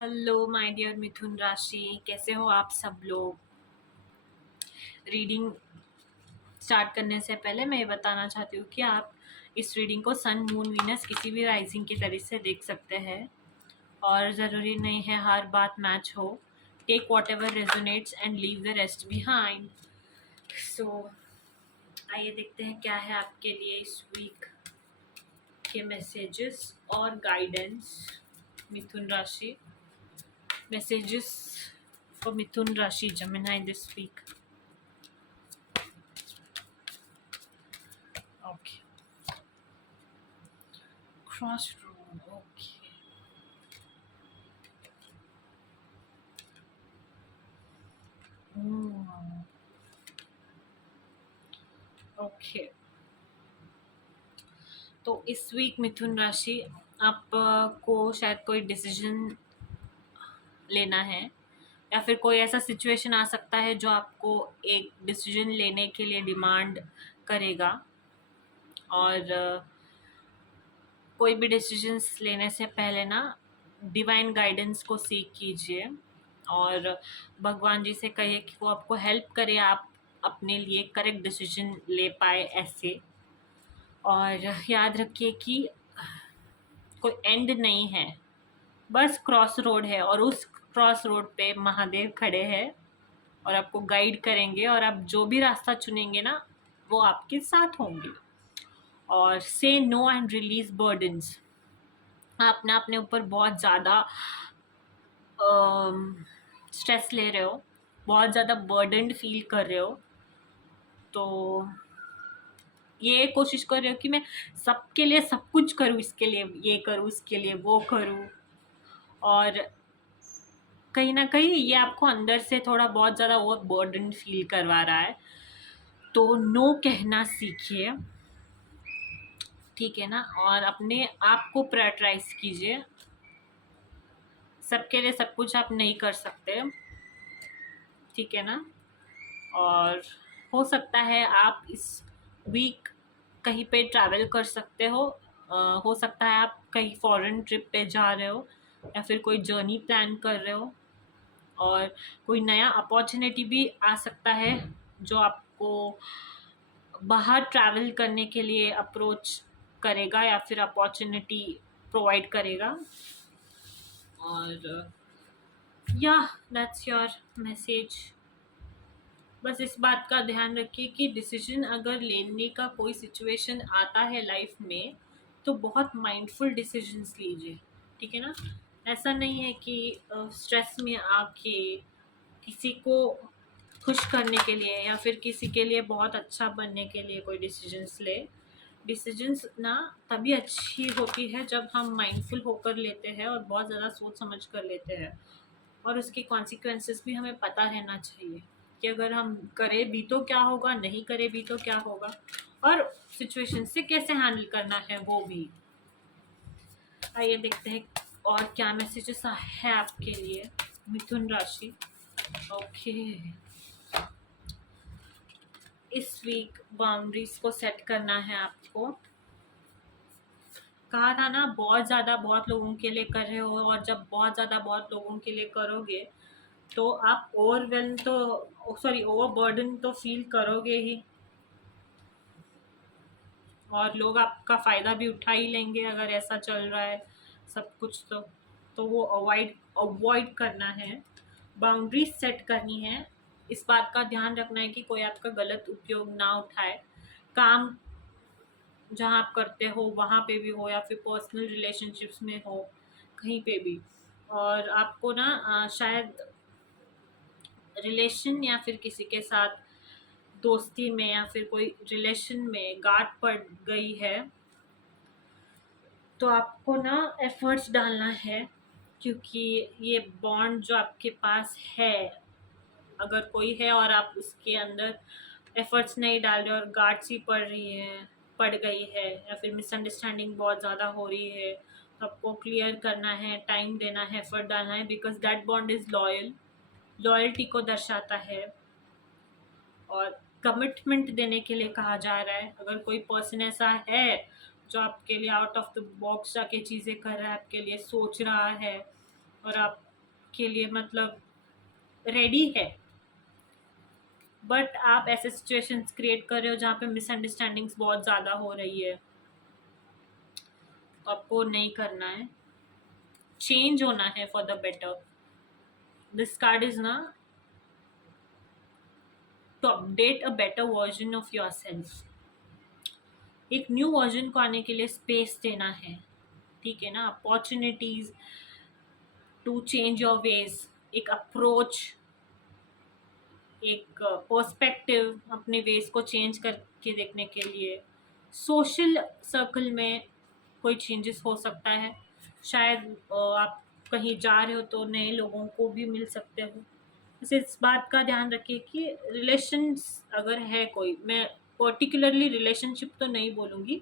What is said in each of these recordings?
Hello my dear मिथुन राशि, कैसे हो आप सब लोग। रीडिंग स्टार्ट करने से पहले मैं ये बताना चाहती हूँ कि आप इस रीडिंग को सन मून वीनस किसी भी राइजिंग के तरीके से देख सकते हैं और ज़रूरी नहीं है हर बात मैच हो। Take whatever resonates and leave the rest behind. So आइए देखते हैं क्या है आपके लिए इस वीक के मैसेजेस और गाइडेंस। मिथुन राशि messages for Mithun Rashi Gemini this week. Okay. Crossroad. Okay. Okay तो इस वीक मिथुन राशि आपको शायद कोई डिसीजन लेना है या फिर कोई ऐसा सिचुएशन आ सकता है जो आपको एक डिसीजन लेने के लिए डिमांड करेगा। और कोई भी डिसीजंस लेने से पहले ना डिवाइन गाइडेंस को सीख कीजिए और भगवान जी से कहिए कि वो आपको हेल्प करे, आप अपने लिए करेक्ट डिसीजन ले पाए ऐसे। और याद रखिए कि कोई एंड नहीं है, बस क्रॉस रोड है और उस क्रॉस रोड पे महादेव खड़े हैं और आपको गाइड करेंगे और आप जो भी रास्ता चुनेंगे ना वो आपके साथ होंगे। और से नो एंड रिलीज बर्डन्स। आप ना अपने ऊपर बहुत ज़्यादा स्ट्रेस ले रहे हो, बहुत ज़्यादा बर्डन्ड फील कर रहे हो, तो ये कोशिश कर रहे हो कि मैं सबके लिए सब कुछ करूँ, इसके लिए ये करूँ, इसके लिए वो करूँ। और कहीं ना कहीं ये आपको अंदर से थोड़ा बहुत ज़्यादा वो बर्डन फील करवा रहा है। तो नो कहना सीखिए, ठीक है ना। और अपने आप को प्रायोरिटाइज कीजिए, सबके लिए सब कुछ आप नहीं कर सकते, ठीक है ना। और हो सकता है आप इस वीक कहीं पे ट्रैवल कर सकते हो सकता है आप कहीं फॉरेन ट्रिप पे जा रहे हो या फिर कोई जर्नी प्लान कर रहे हो और कोई नया अपॉर्चुनिटी भी आ सकता है जो आपको बाहर ट्रैवल करने के लिए अप्रोच करेगा या फिर अपॉर्चुनिटी प्रोवाइड करेगा। और या दैट्स योर मैसेज। बस इस बात का ध्यान रखिए कि डिसीजन अगर लेने का कोई सिचुएशन आता है लाइफ में तो बहुत माइंडफुल डिसीजंस लीजिए, ठीक है ना। ऐसा नहीं है कि स्ट्रेस में आके किसी को खुश करने के लिए या फिर किसी के लिए बहुत अच्छा बनने के लिए कोई डिसीजंस ले। डिसीजंस ना तभी अच्छी होती है जब हम माइंडफुल होकर लेते हैं और बहुत ज़्यादा सोच समझ कर लेते हैं और उसके कॉन्सिक्वेंसेस भी हमें पता रहना चाहिए कि अगर हम करें भी तो क्या होगा, नहीं करें भी तो क्या होगा, और सिचुएशन से कैसे हैंडल करना है वो भी। आइए देखते हैं और क्या मैसेजेस है आपके लिए मिथुन राशि। ओके, इस वीक बाउंड्रीज को सेट करना है आपको। कहा था ना बहुत ज़्यादा बहुत लोगों के लिए कर रहे हो और जब बहुत ज़्यादा बहुत लोगों के लिए करोगे तो आप ओवरवेल्म तो ओवरबर्डन तो फील करोगे ही और लोग आपका फ़ायदा भी उठा ही लेंगे अगर ऐसा चल रहा है सब कुछ। तो वो अवॉइड करना है, बाउंड्रीज सेट करनी है। इस बात का ध्यान रखना है कि कोई आपका गलत उपयोग ना उठाए, काम जहाँ आप करते हो वहाँ पे भी हो या फिर पर्सनल रिलेशनशिप्स में हो, कहीं पे भी। और आपको ना शायद रिलेशन या फिर किसी के साथ दोस्ती में या फिर कोई रिलेशन में गांठ पड़ गई है तो आपको ना एफर्ट्स डालना है, क्योंकि ये बॉन्ड जो आपके पास है अगर कोई है और आप उसके अंदर एफर्ट्स नहीं डाल रहे और गांठ सी पड़ गई है या फिर मिसअंडरस्टैंडिंग बहुत ज़्यादा हो रही है तो आपको क्लियर करना है, टाइम देना है, एफर्ट डालना है, because that bond is loyalty को दर्शाता है और कमिटमेंट देने के लिए कहा जा रहा है। अगर कोई पर्सन ऐसा है जो आपके लिए आउट ऑफ द बॉक्स जाके चीज़ें कर रहा है, आपके लिए सोच रहा है और आप के लिए मतलब रेडी है, बट आप ऐसे सिचुएशंस क्रिएट कर रहे हो जहाँ पे मिसअंडरस्टैंडिंग्स बहुत ज़्यादा हो रही है, तो आपको नहीं करना है, चेंज होना है for the better. This card is ना to update a better version of yourself. एक न्यू वर्जन को आने के लिए स्पेस देना है, ठीक है ना। Opportunities to change your ways, एक अप्रोच, एक पर्सपेक्टिव अपने वेज को चेंज करके देखने के लिए। सोशल सर्कल में कोई चेंजेस हो सकता है, शायद आप कहीं जा रहे हो तो नए लोगों को भी मिल सकते हो। बस इस बात का ध्यान रखिए कि रिलेशंस अगर है कोई, मैं पर्टिकुलरली रिलेशनशिप तो नहीं बोलूँगी,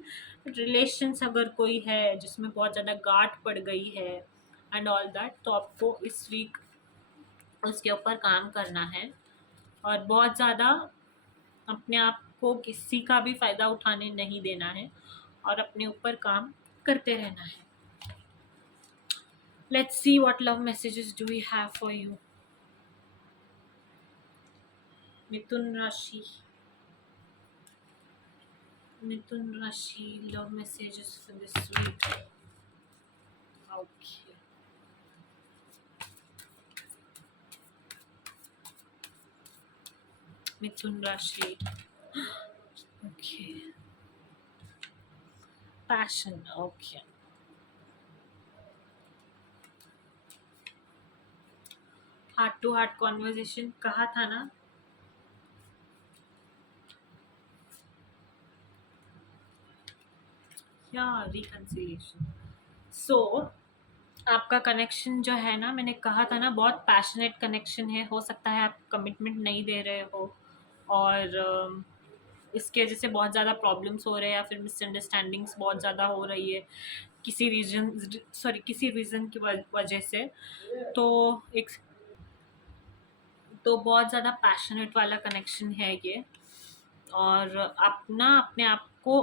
बट रिलेशंस अगर कोई है जिसमें बहुत ज़्यादा गांठ पड़ गई है एंड ऑल दैट, तो आपको इस वीक उसके ऊपर काम करना है और बहुत ज़्यादा अपने आप को किसी का भी फ़ायदा उठाने नहीं देना है और अपने ऊपर काम करते रहना है। Let's see what love messages do we have for you. Mithun राशि, मिथुन राशि, love messages for this week. Okay, Mithun राशि, okay, passion, okay, heart to heart conversation कहा था ना, या रिकंसिलिएशन। सो आपका कनेक्शन जो है ना, मैंने कहा था ना, बहुत पैशनेट कनेक्शन है। हो सकता है आप कमिटमेंट नहीं दे रहे हो और इसके वजह से बहुत ज़्यादा प्रॉब्लम्स हो रहे हैं या फिर मिसअंडरस्टैंडिंग्स बहुत ज़्यादा हो रही है किसी रीज़न की वजह से। तो एक तो बहुत ज़्यादा पैशनेट वाला कनेक्शन है ये, और अपना अपने आप को,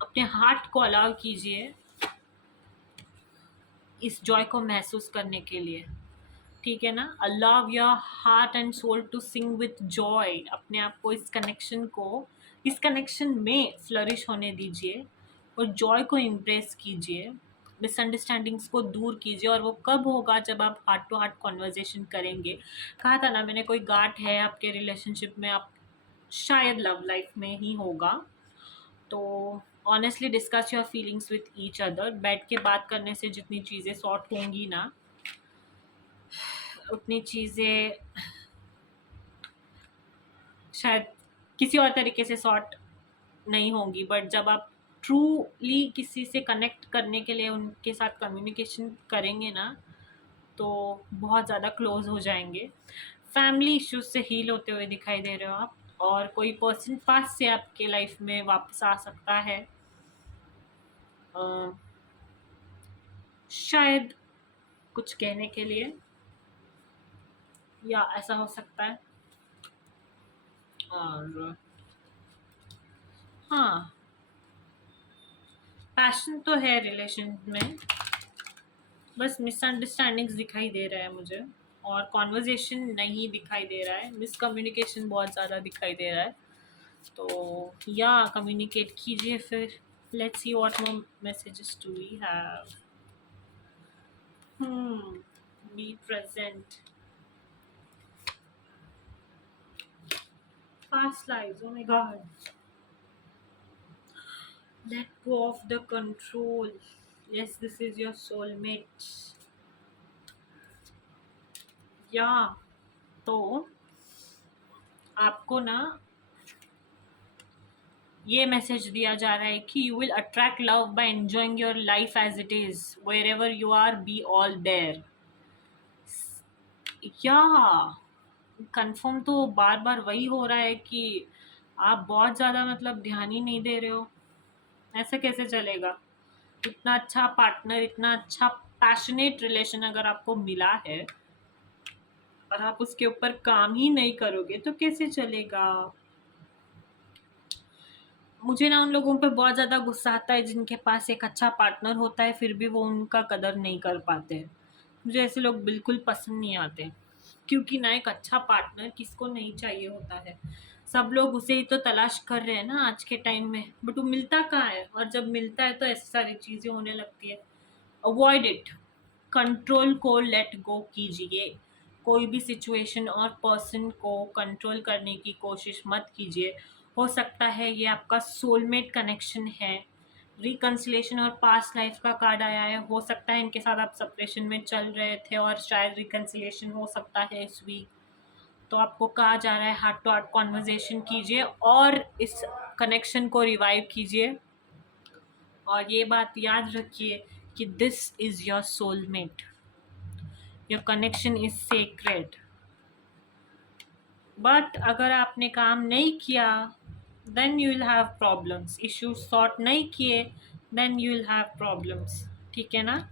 अपने हार्ट को अलाउ कीजिए इस जॉय को महसूस करने के लिए, ठीक है ना। Allow your heart and soul to sing with joy. अपने आप को इस कनेक्शन में फ्लरिश होने दीजिए और जॉय को इम्प्रेस कीजिए, मिसअंडरस्टैंडिंग्स को दूर कीजिए। और वो कब होगा, जब आप हार्ट टू हार्ट कॉन्वर्जेशन करेंगे। कहा था ना मैंने, कोई गांठ है आपके रिलेशनशिप में, आप शायद लव लाइफ में ही होगा। तो honestly discuss your feelings with each other. बैठ के बात करने से जितनी चीज़ें सॉर्ट होंगी ना, उतनी चीज़ें शायद किसी और तरीके से सॉर्ट नहीं होंगी। बट जब आप ट्रूली किसी से कनेक्ट करने के लिए उनके साथ कम्युनिकेशन करेंगे ना, तो बहुत ज़्यादा क्लोज हो जाएंगे। फैमिली इश्यूज से हील होते हुए दिखाई दे रहे हो आप, और कोई पर्सन पास से आपके लाइफ में वापस आ सकता है, अ, शायद कुछ कहने के लिए, या ऐसा हो सकता है। और हाँ, पैशन तो है रिलेशन में, बस मिसअंडरस्टैंडिंग्स दिखाई दे रहा है मुझे, और कॉन्वर्जेशन नहीं दिखाई दे रहा है, मिसकम्युनिकेशन बहुत ज़्यादा दिखाई दे रहा है। तो या कम्युनिकेट कीजिए फिर। Let's see what more messages do we have. Be present, past lives, oh my god, let go of the control. Yes, this is your soulmate। या तो आपको ना ये मैसेज दिया जा रहा है कि you will attract love by enjoying your life as it is, wherever you are, be all there. या कंफर्म तो बार बार वही हो रहा है कि आप बहुत ज़्यादा मतलब ध्यान ही नहीं दे रहे हो। ऐसे कैसे चलेगा? इतना अच्छा पार्टनर, इतना अच्छा पैशनेट रिलेशन अगर आपको मिला है और आप उसके ऊपर काम ही नहीं करोगे तो कैसे चलेगा? मुझे ना उन लोगों पे बहुत ज़्यादा गुस्सा आता है जिनके पास एक अच्छा पार्टनर होता है फिर भी वो उनका कदर नहीं कर पाते। मुझे ऐसे लोग बिल्कुल पसंद नहीं आते, क्योंकि ना एक अच्छा पार्टनर किसको नहीं चाहिए होता है। सब लोग उसे ही तो तलाश कर रहे हैं ना आज के टाइम में, बट वो मिलता कहाँ है, और जब मिलता है तो ऐसी सारी चीज़ें होने लगती है। Avoid it. कंट्रोल को लेट गो कीजिए। कोई भी सिचुएशन और पर्सन को कंट्रोल करने की कोशिश मत कीजिए। हो सकता है ये आपका सोलमेट कनेक्शन है। रिकन्सिलेशन और पास्ट लाइफ का कार्ड आया है, हो सकता है इनके साथ आप सेपरेशन में चल रहे थे और शायद रिकन्सिलेशन हो सकता है इस वीक। तो आपको कहा जा रहा है हार्ट टू हार्ट कॉन्वर्जेशन कीजिए और इस कनेक्शन को रिवाइव कीजिए। और ये बात याद रखिए कि this is your soulmate, your connection is sacred. But अगर आपने काम नहीं किया, then you will have problems. Issues sort नहीं किए, then you will have problems. ठीक है ना।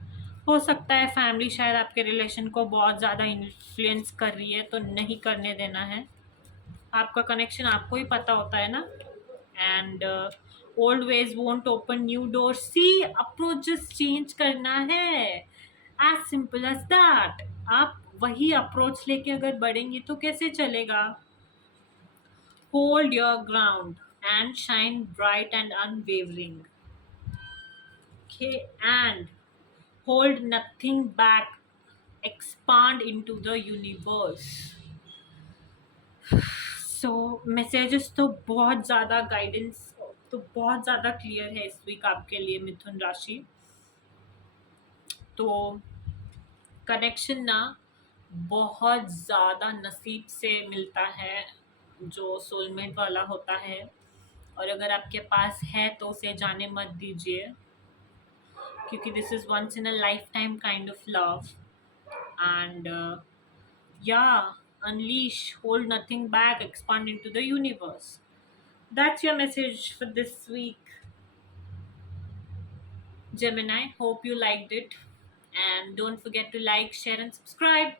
हो सकता है फैमिली शायद आपके रिलेशन को बहुत ज़्यादा इन्फ्लुएंस कर रही है, तो नहीं करने देना है। आपका कनेक्शन आपको ही पता होता है ना। And old ways won't open new door. See, approaches change करना है, एज सिंपल एज दैट। आप वही अप्रोच लेके अगर बढ़ेंगे तो कैसे चलेगा। Hold your ground and shine bright and unwavering. Okay, and hold nothing back, expand into the universe. So messages तो बहुत ज़्यादा, गाइडेंस तो बहुत ज़्यादा क्लियर है इस वीक आपके लिए मिथुन राशि। तो कनेक्शन ना बहुत ज़्यादा नसीब से मिलता है, जो सोलमेट वाला होता है। और अगर आपके पास है तो उसे जाने मत दीजिए, क्योंकि this is once in a lifetime kind of love. And yeah, unleash, hold nothing back, expand into the universe. That's your message for this week, Gemini. Hope you liked it. And don't forget to like, share, and subscribe.